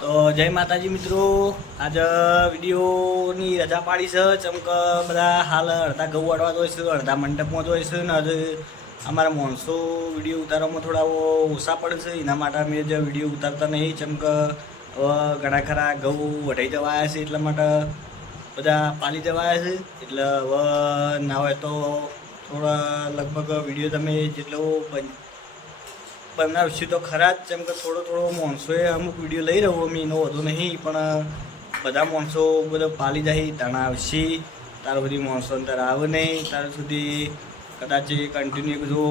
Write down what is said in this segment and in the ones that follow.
તો જય માતાજી મિત્રો, આજે વિડીયોની રજા પાડી છે. ચમક બધા હાલ અડધા ઘઉં વાળવા જોઈશું, અડધા મંડપમાં જોઈશું ને આજે અમારા માણસો વિડીયો ઉતારવામાં થોડા ઓછા પડે છે. એના માટે અમે જે વિડીયો ઉતારતા નહીં. ચમક ઘણા ખરા ઘઉં વઢાઈ જવા આવ્યા છે, એટલા માટે બધા પાલી જવા આવ્યા છે. એટલે હવે ના હોય તો થોડા લગભગ વિડીયો તમે જેટલો બનાવશું તો ખરા જ. જેમ કે થોડો માણસોએ અમુક વિડીયો લઈ રહ્યો અમે એનો વધુ નહીં, પણ બધા માણસો બધા પાલી જાય તાણા આવશે. તારા બધી માણસો અંદર આવે નહીં તાર સુધી કદાચ કન્ટિન્યુ જો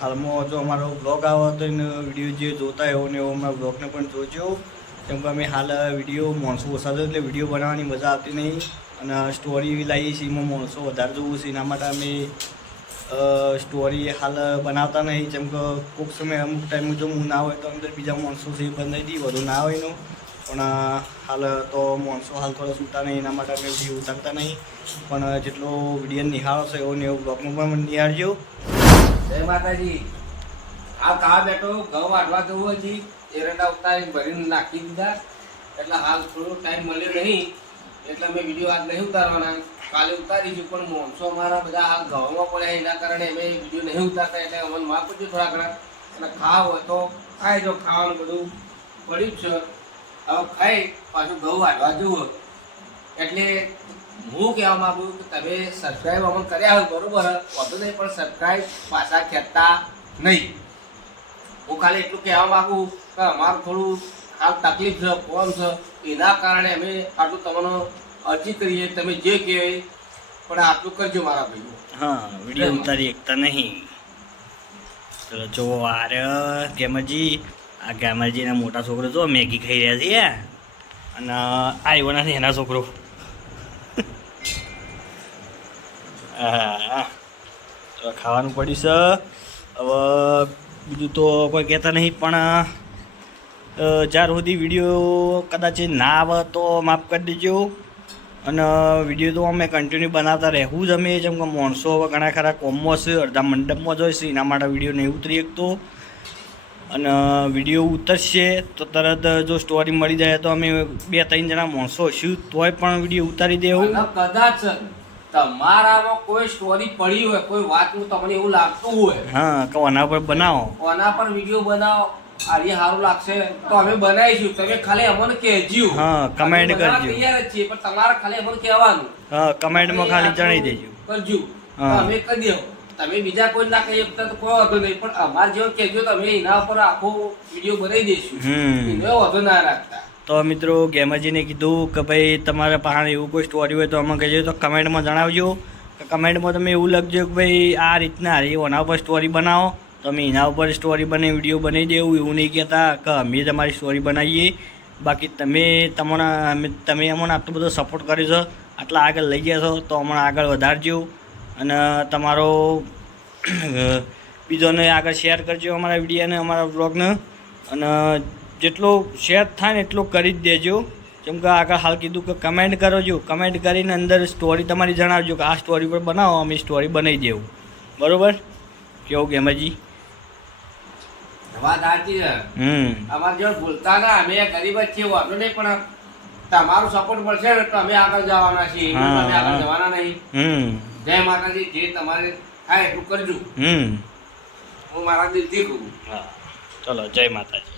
હાલમાં જો અમારો બ્લોગ આવે તો એને વિડીયો જે જોતા એવો ને એવો અમારા બ્લોગને પણ જોજો. કેમ કે અમે હાલ વિડીયો માણસો ઓછા છે એટલે વિડીયો બનાવવાની મજા આવતી નહીં, અને સ્ટોરી લાવીએ છીએ એમાં માણસો વધારે જોવું છે. એના માટે અમે સ્ટોરી હાલ બનાવતા નહીં. જેમ કે કોઈક સમય અમુક ટાઈમ જો હું ના હોય તો અંદર બીજા માણસો છે એ બનાવી દઈએ, વધુ ના હોય એનું. પણ હાલ તો માણસો હાલ થોડા સૂતા નહીં, એના માટે અમે વિડીયો ઉતારતા નહીં. પણ જેટલો વિડીયો નિહાળો છે એવો ને એવો બ્લોગમાં પણ નિહાળજો. જય માતાજી. આ કા બેઠો ઘઉં વાટવા જવું હજી એરંડા ઉતારી ભરીને નાખી દીધા, એટલે હાલ થોડો ટાઈમ મળ્યો નહીં એટલે અમે વિડીયો આજ નહીં ઉતારવાના, કાલે ઉતારીશું. પણ માણસો અમારા બધા હાલ ઘઉંમાં પડ્યા એના કારણે અમે વિડીયો નહીં ઉતારતા, એટલે અમને માફ કરજો થોડા ઘણા. અને ખાવ હોય તો ખાઈ જો, ખાવાનું બધું પડ્યું છે. હવે ખાઈ પાછું ઘઉં વાટવા જવું. એટલે હું કહેવા માગું કે તમે સબસ્ક્રાઈબ અમને કર્યા હોય બરોબર વધુ નહીં, પણ સબસ્ક્રાઈબ પાછા ખેંચતા નહીં. હું ખાલી એટલું કહેવા માગું કે અમારું થોડું હાલ તકલીફ છે, ફોન છે, એના કારણે અમે આટલું તમને અરજી કરીએ. તમે જે કહેવાય પણ આટલું કરજો મારા ભાઈઓ. હા, વિડીયો ઉતારી એકતા નહીં. ચલો જો આરે ગેમરજી, આ ગેમરજીના મોટા છોકરો જો મેગી ખાઈ રહ્યા છે, અને આ એવો નથી એના છોકરો. હા, તો ખાવાનું પડ્યું છે. હવે બીજું તો કોઈ કહેતા નહીં, પણ જ્યાર સુધી વિડીયો કદાચ ના આવે તો માફ કરી દેજો. અને વિડીયો તો અમે કન્ટિન્યુ બનાવતા રહેવું જ અમે. જેમ કે માણસો હવે ઘણા ખરા કોમમાં છે, અડધા મંડપમાં જોઈશે, એના માટે વિડીયો નહીં ઉતરી શકતો. અને વિડીયો ઉતરશે તો તરત જો સ્ટોરી મળી જાય તો અમે 2-3 જણા માણસો હશું તોય પણ વિડીયો ઉતારી દેવું. કદાચ તમારામાં કોઈ સ્ટોરી પડી હોય, કોઈ વાતનું તમને એવું લાગતું હોય, હા, કે આના પર બનાવો, આના પર વિડીયો બનાવો, આજે સારું લાગશે તો અમે બનાવીશું. તમે ખાલી અમને કહેજો. હા, કમેન્ટ કરજો. તૈયાર જ છીએ, પણ તમારે ખાલી અમને કહેવાનું. હા, કમેન્ટમાં ખાલી જણાવી દેજો કરજો. અમે કહી દેવું. તમે બીજા કોઈ ના કહી શકતા તો કોઈ વાંધો નહીં, પણ અમારે જેવો કહેજો તમે એના ઉપર આખો વિડીયો બનાવી દઈશું. એનો વાંધો ના રાખતા. તો મિત્રો ગેમરજીને કીધું કે ભાઈ તમારા પાસે એવું કોઈ સ્ટોરી હોય તો અમે કહેજો, તો કમેન્ટમાં જણાવજો. કે કમેન્ટમાં તમે એવું લખજો કે ભાઈ આ રીતના એના ઉપર સ્ટોરી બનાવો, તો અમે એના ઉપર સ્ટોરી બને વિડીયો બનાવી દેવું. એવું નહીં કહેતા કે અમે તમારી સ્ટોરી બનાવીએ. બાકી તમે અમને આટલો બધો સપોર્ટ કર્યો છો, આટલા આગળ લઈ ગયા છો, તો અમને આગળ વધારજો. અને તમારો બીજોને આગળ શેર કરજો અમારા વિડીયોને, અમારા વ્લોગને. અને જેટલો શેર થાય ને એટલો કરી જ દેજો. જેમ કે આગળ હાલ કીધું કે કમેન્ટ કરજો, કમેન્ટ કરીને અંદર સ્ટોરી તમારી જણાવજો કે આ સ્ટોરી પર બનાવો, અમે સ્ટોરી બનાવી દેવું. બરાબર? કેવું ગેમરજી? વાત સાચી છે. અમારે જો ભૂલતા ના, અમે ગરીબ જ છીએ વાંધો નહીં, પણ તમારું સપોર્ટ મળશે ને તો અમે આગળ જવાના છીએ, અમે આગળ જવાના નહીં. જય માતાજી. જે તમારે થાય એટલું કરજો. હું મારા દિલથી કહું. હા, ચલો જય માતાજી.